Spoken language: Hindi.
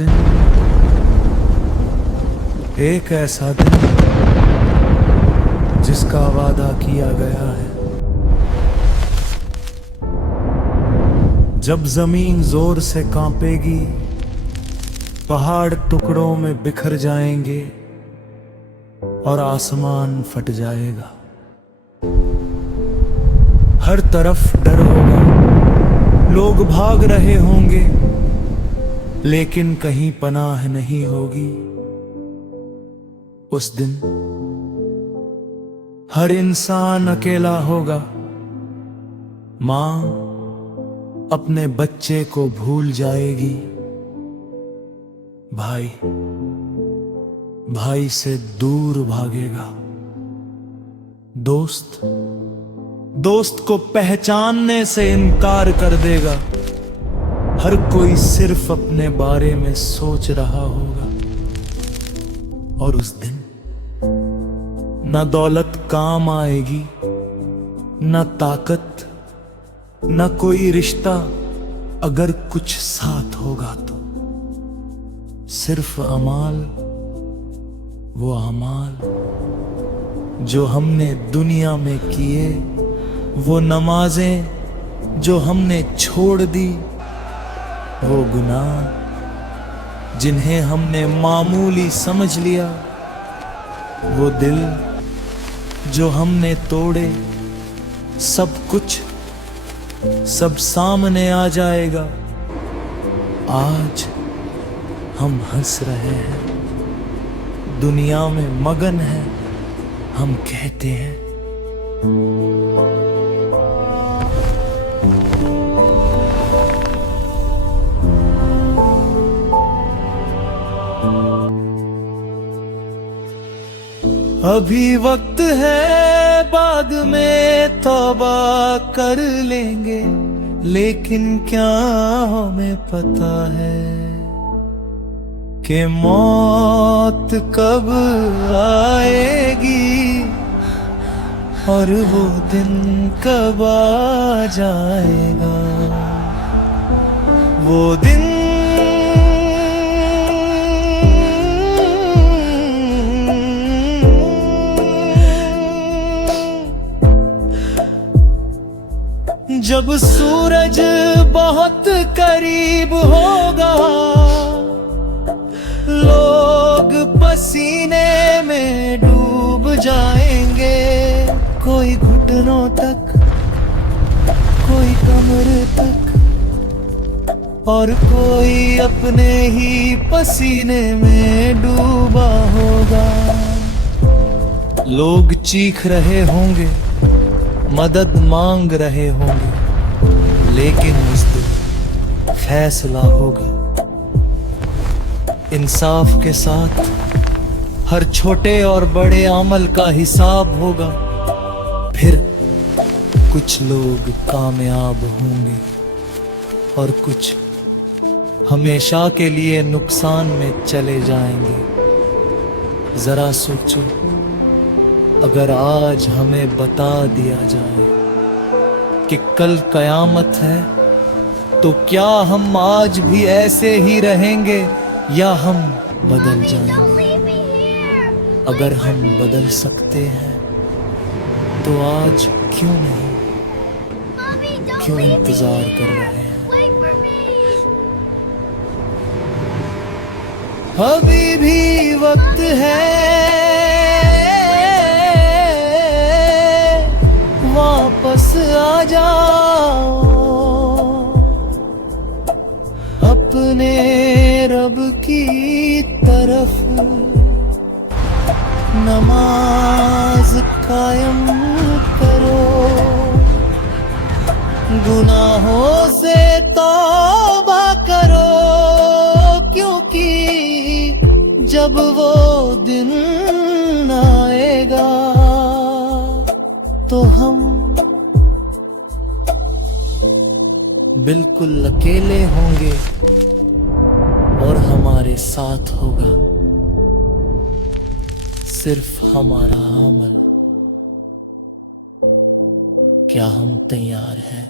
दिन, एक ऐसा दिन जिसका वादा किया गया है। जब जमीन जोर से कांपेगी, पहाड़ टुकड़ों में बिखर जाएंगे और आसमान फट जाएगा। हर तरफ डर होगा, लोग भाग रहे होंगे, लेकिन कहीं पनाह नहीं होगी। उस दिन हर इंसान अकेला होगा। माँ अपने बच्चे को भूल जाएगी, भाई से दूर भागेगा, दोस्त को पहचानने से इनकार कर देगा। हर कोई सिर्फ अपने बारे में सोच रहा होगा। और उस दिन न दौलत काम आएगी, न ताकत, न कोई रिश्ता। अगर कुछ साथ होगा तो सिर्फ अमाल, वो अमाल जो हमने दुनिया में किए, वो नमाजें जो हमने छोड़ दी, वो गुनाह जिन्हें हमने मामूली समझ लिया, वो दिल जो हमने तोड़े। सब कुछ सब सामने आ जाएगा। आज हम हंस रहे हैं, दुनिया में मगन है, हम कहते हैं अभी वक्त है, बाद में तौबा कर लेंगे। लेकिन क्या हमें पता है कि मौत कब आएगी और वो दिन कब आ जाएगा। वो दिन जब सूरज बहुत करीब होगा, लोग पसीने में डूब जाएंगे। कोई घुटनों तक, कोई कमर तक, और कोई अपने ही पसीने में डूबा होगा। लोग चीख रहे होंगे, मदद मांग रहे होंगे, लेकिन उस दिन फैसला होगा इंसाफ के साथ। हर छोटे और बड़े अमल का हिसाब होगा। फिर कुछ लोग कामयाब होंगे और कुछ हमेशा के लिए नुकसान में चले जाएंगे। जरा सोचो, अगर आज हमें बता दिया जाए कि कल कयामत है, तो क्या हम आज भी ऐसे ही रहेंगे या हम बदल जाएंगे? अगर हम बदल सकते हैं तो आज क्यों नहीं, क्यों इंतजार कर रहे हैं? अभी भी वक्त है, वापस आ जाओ अपने रब की तरफ। नमाज कायम करो, गुनाहों से तौबा करो, क्योंकि जब वो दिन आएगा तो हम बिल्कुल अकेले होंगे और हमारे साथ होगा सिर्फ हमारा अमल। क्या हम तैयार हैं?